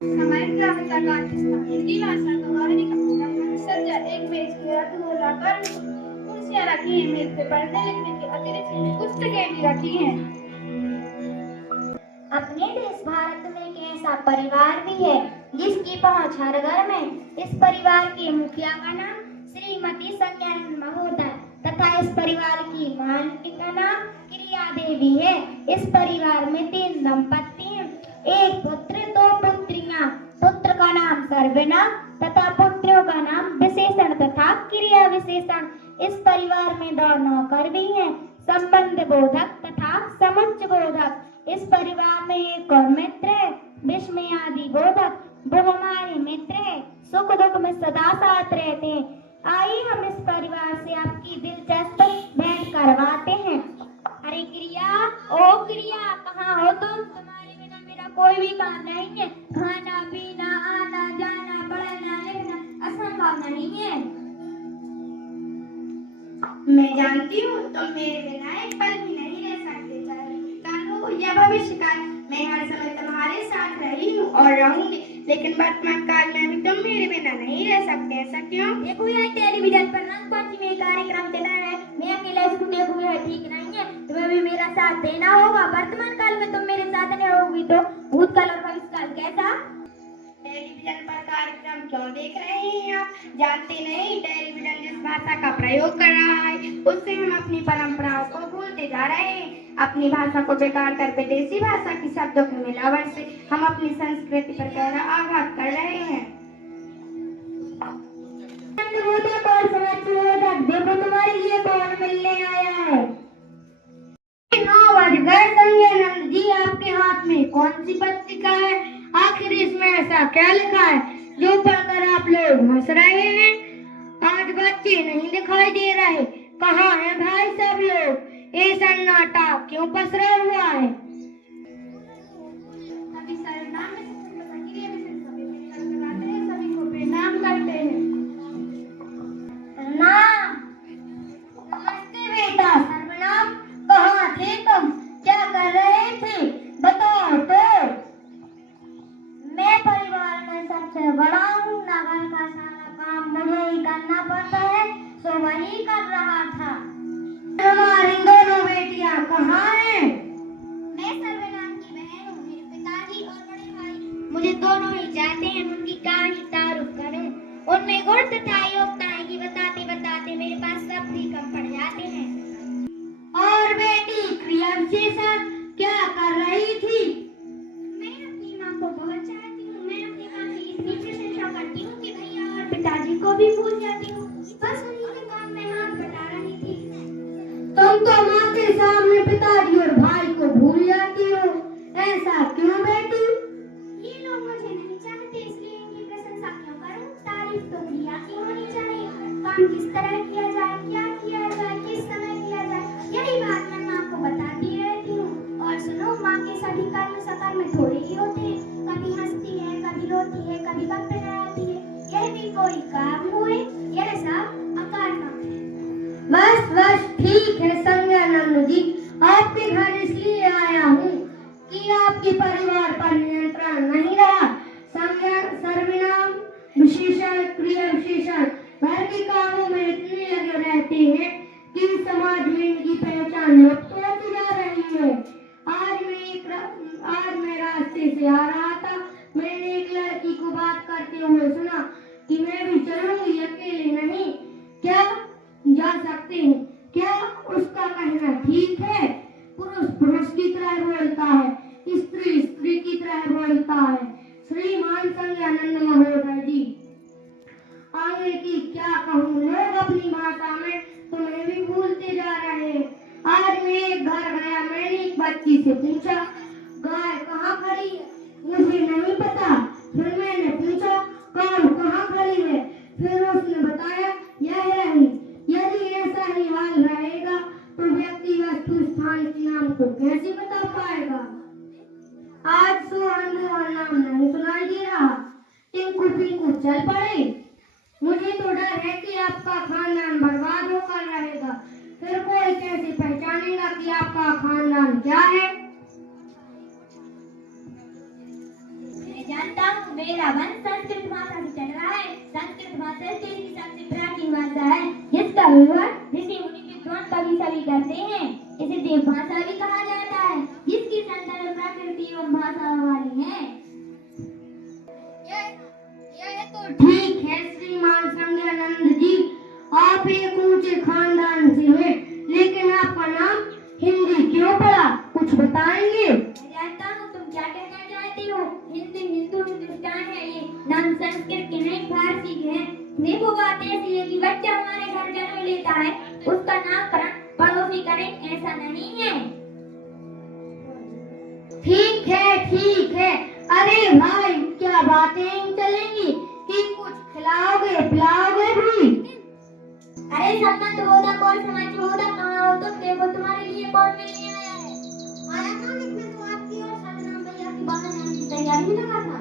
हमारे ग्रामीण हिंदी भाषा को गौरव का सज्जा एक मेज की रद्द लाकर कुर्सियां रखी हैं। मेज पे पढ़ने लिखने के अतिरिक्त पुस्तकें भी रखी हैं। अपने देश भारत में एक ऐसा परिवार भी है जिसकी पहुंच हर घर में। इस परिवार के मुखिया का नाम श्रीमती संज्ञानंद महोदय तथा इस परिवार की मालिक का नाम क्रिया देवी है। इस परिवार में 3 दंपत्ति हैं, एक पुत्र 2 पुत्रियां। पुत्र का नाम सर्वनाम तथा पुत्रियों का नाम विशेषण तथा क्रिया विशेषण। इस परिवार में 2 नौकर भी हैं, संबंध बोधक तथा समुच्च बोधक। इस परिवार में एक और मित्र है, विस्मय आदि बोधक। वो हमारे मित्र है, सुख दुख में सदा साथ रहते हैं। आइए हम इस परिवार से आपकी दिलचस्प भेंट करवाते हैं। अरे क्रिया, ओ क्रिया, कहाँ हो तुम? तुम्हारे बिना मेरा कोई भी काम नहीं है। खाना पीना आना जाना पढ़ना लिखना असंभव नहीं है। मैं जानती हूँ तुम मेरे बिना एक पल भी नहीं रह सकते, चाहे भूतकाल हो या भविष्य काल। मैं हर समय तुम्हारे साथ रही हूँ और रहूंगी, लेकिन वर्तमान काल में भी तुम मेरे बिना नहीं रह सकते। ऐसा क्यों? देखो यार, टेलीविजन पर रंग पंचमी कार्यक्रम चला है, मैं अकेला इसको देखूं यह ठीक नहीं है। तुम्हें भी मेरा साथ देना होगा। वर्तमान काल में तुम मेरे साथ नहीं होगी तो भूतकाल और भविष्य काल कैसा? टेलीविजन पर कार्यक्रम क्यों देख रहे हैं आप? जानते नहीं टेलीविजन जिस भाषा का प्रयोग कर रहा है उससे हम अपनी परंपराओं को भूलते जा रहे हैं। अपनी भाषा को बेकार कर विदेशी भाषा की शब्दों की मिलावट से हम अपनी संस्कृति पर गहरा आघात कर रहे हैं। देखो तुम्हारे लिए कौन मिलने आया है। 9 बज गए। संज्ञानंद जी, आपके हाथ में कौन सी पत्रिका है? आखिर इसमें ऐसा क्या लिखा है जो पढ़कर आप लोग हंस रहे हैं? आज बच्चे नहीं दिखाई दे रहे, कहाँ है भाई सब लोग? ये सन्नाटा क्यों पसरा हुआ है? सभी सर्वनाम सभी को प्रणाम करते हैं। नाम, नमस्ते बेटा। सर्वनाम, कहाँ थे तुम? क्या कर रहे थे? बताओ तो। मैं परिवार में सबसे बड़ा हूँ, नगर का सारा काम मुझे ही करना पड़ता है, सो वही कर रहा था। हमारी दोनों बेटियां कहाँ हैं? मैं सर्वनाम की बहन हूँ। मेरे पिताजी और बड़े भाई मुझे दोनों ही चाहते हैं उनकी कहानी तारुफ करूं। उनमें गुण तथा योग्यताएं की बताते बताते मेरे पास सब भी कम पड़ जाते हैं। और बेटी क्रिया विशेषण क्या कर रही थी? मैं अपनी माँ को बहुत चाहती हूँ। मैं अपनी माँ की इतनी प्रशंसा करती हूँ कि भैया और पिताजी को भी भूल जाती हूँ। बस उन्हीं के काम में हाथ बटा रही थी। तुम तो माँ के सामने पिताजी और भाई को भूल जाती हो, ऐसा क्यों बेटी? ये लोग मुझे नहीं चाहते, इसलिए इनकी प्रशंसा क्यों करूं? तारीफ तो क्रिया की होनी चाहिए। काम किस तरह किया जाए, क्या किया जाए, किस समय किया जाए, यही बात मैं माँ को बताती रहती हूँ। और सुनो, माँ के सभी कर्म सफल में थोड़े ही होते हैं। कभी हंसती है, कभी रोती है, कभी वक्त लगाती है। यह भी कोई काम हुए? यह सब अकार्यक है। बस ठीक है संज्ञानंद जी, आपके घर इसलिए आया हूँ कि आपके परिवार पर नियंत्रण नहीं रहा। सर्वनाम विशेषण क्रिया विशेषण घर के कामों में इतने लगे रहते हैं कि समाज में इनकी पहचान लुप्त होती जा रही है। आज मैं रास्ते से आ रहा था, मैंने एक लड़की को बात करते हुए सुना कि मैं भी चलूंगी, अकेले नहीं। क्या जा सकते हैं? क्या उसका कहना ठीक है? पुरुष पुरुष की तरह बोलता है, स्त्री स्त्री की तरह बोलता है। श्रीमान संज्ञानंद महोदय जी, आगे की क्या कहूँ, लोग अपनी भाषा में तुम्हें भी भूलते जा रहे हैं। आज मैं एक घर गया, मैंने एक बच्ची से पूछा गाय कहाँ खड़ी है? मुझे नहीं पता। फिर मैंने पूछा काऊ कहाँ खड़ी है? फिर उसने बताया यह रही। यदि ऐसा ही हाल रहेगा तो व्यक्ति वस्तु स्थान के नाम को कैसे बता पाएगा? आज सुहान नाम नहीं सुनाई दे रहा, टिंकू पिंकू चल पड़े। मुझे तो डर है कि आपका खानदान बर्बाद होकर रहेगा, फिर कोई कैसे पहचानेगा कि आपका खानदान क्या है? मैं जानता हूँ मेरा वंश संस्कृत भाषा से चल रहा है। संस्कृत भाषा देश की सबसे प्राचीन भाषा है, जिसका व्यवहार ऋषि मुनि विद्वान कवि सभी करते हैं। इसे देव भाषा भी कहा जाता है, जिसकी संतान प्रकृति एवं भाषा वाली है। यह तो ठीक है श्रीमान संज्ञानंद जी, आप एक ऊंचे खानदान से हैं, लेकिन आपका नाम हिंदी क्यों पड़ा, कुछ बताएंगे? मैं जानता हूँ तुम क्या कहना चाहती हो। हिंदी हिंदू हिंदुस्तान है, ये नाम संस्कृत के नहीं फारसी के है। देखो बात ऐसी है कि बच्चा हमारे घर जन्म लेता है, उसका नामकरण पड़ोसी करे ऐसा नहीं है। ठीक है, अरे भाई क्या बातें चलेंगी कि कुछ खिलाओगे पिलाओगे भी? अरे संबंध बोधक और समाज बोधक कहाँ हो तुम? देखो तुम्हारे लिए कौन मिलने आया है। आया था लेकिन तो आपकी और सदनाम भैया की बाहर जाने की तैयारी में लगा था।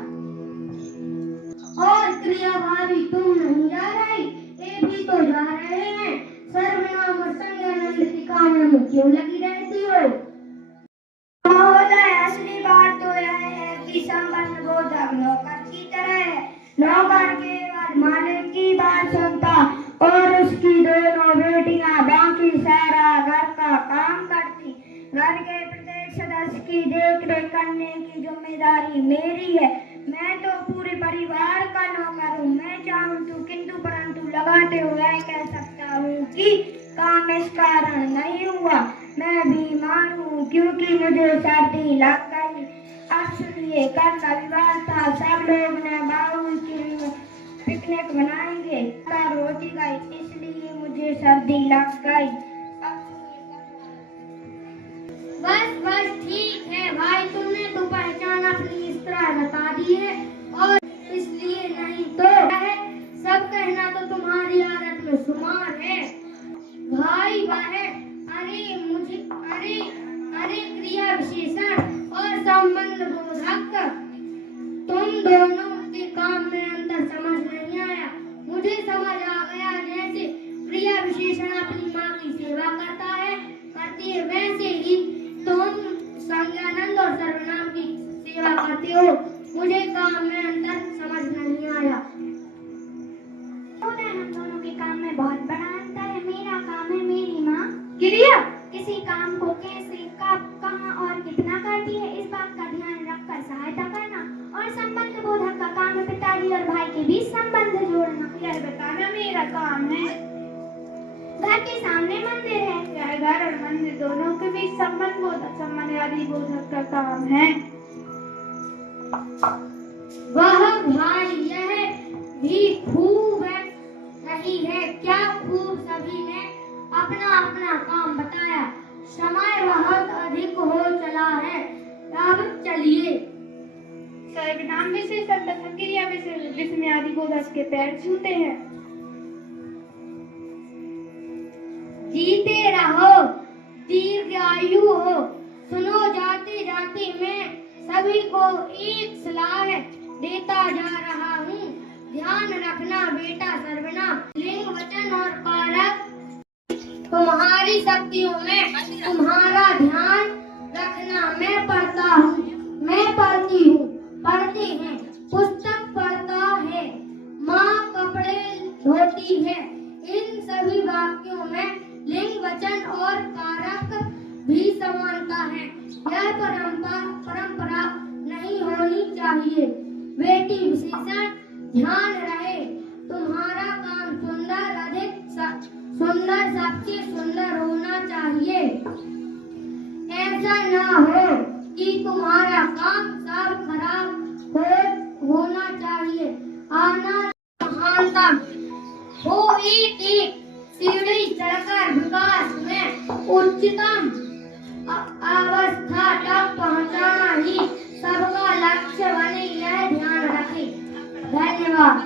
और क्रिया भाभी तुम नहीं जा रही, ये भी तो जा रहे हैं। सर्वनाम और संज्ञानंद की कामों में क्यों लगी रहती हो? महोदय, असली बात तो यह है कि संबंध बोधक नौकर की तरह है। नौकर केवल मालिक की बात सुनता और उसकी दोनों बेटियां बाकी सारा घर का काम करती। घर के प्रत्येक सदस्य की देखरेख करने की जिम्मेदारी मेरी है। मैं तो पूरे परिवार का नौकर हूँ। मैं चाहूँ तो किंतु परंतु लगाते हुए कह सकता हूँ कि काम इस कारण नहीं हुआ। मैं बीमार हूँ क्योंकि मुझे सर्दी लग गई। अब सुनिए, कल रविवार था, सब लोग ने बाबू के पिकनिक बनाएंगे। रोटी गई इसलिए मुझे सर्दी लग गई। बस ठीक है भाई, तुमने तो पहचान अपनी इस तरह बता दी है, और इसलिए नहीं तो है सब कहना तो तुम्हारी आदत में शुमार है। भाई बहन, अरे क्रिया विशेषण और संबंध बोधक, तुम दोनों के काम में अंतर समझ नहीं आया। मुझे समझ आ गया, जैसे क्रिया विशेषण अपनी माँ की सेवा करती है, वैसे ही तुम संज्ञानंद और सर्वनाम की सेवा करते हो। मुझे काम में अंतर समझ नहीं आया। हम दोनों के काम में बहुत बड़ा अंतर है। मेरा काम है मेरी माँ क्रिया किसी काम को कैसे, कब, कहाँ और कितना करती है, इस बात का ध्यान रखकर सहायता करना। और संबंध बोधक का काम है पिताजी और भाई के बीच संबंध जोड़ना। यह बताना मेरा काम है। घर के सामने मंदिर है, यह घर और मंदिर दोनों के बीच संबंध आदि बोधक का काम है। वाह भाई, यह भी खूब है, सही है। क्या खूब सभी ने अपना अपना काम बताया। समय बहुत अधिक हो चला है, अब चलिए। सर्वनाम विशेषण तथा क्रिया विशेषण जिसमें आदि बोधक के पैर छूते हैं। जीते रहो, दीर्घायु हो। सुनो, जाते जाते मैं सभी को एक सलाह देता जा रहा हूँ। ध्यान रखना बेटा, सर्वनाम, लिंग, वचन और कारक तुम्हारी शक्तियों में तुम्हारा ध्यान रखना। मैं पढ़ता हूँ, मैं पढ़ती हूँ, पढ़ते हैं, पुस्तक पढ़ता है, माँ कपड़े धोती है। इन सभी वाक्यों में लिंग, वचन और कारक भी समानता है। यह परंपरा नहीं होनी चाहिए। बेटी विशेषण, ध्यान रहे, तुम्हारा काम सुंदर, अधिक सुंदर, सबसे सुंदर होना चाहिए। ऐसा ना हो कि तुम्हारा काम सब खराब होना चाहिए। आना महानता हो, एक सीढ़ी चढ़कर विकास में उच्चतम अवस्था तक पहुंचाना ही सबका लक्ष्य बने, यह ध्यान रखें। धन्यवाद।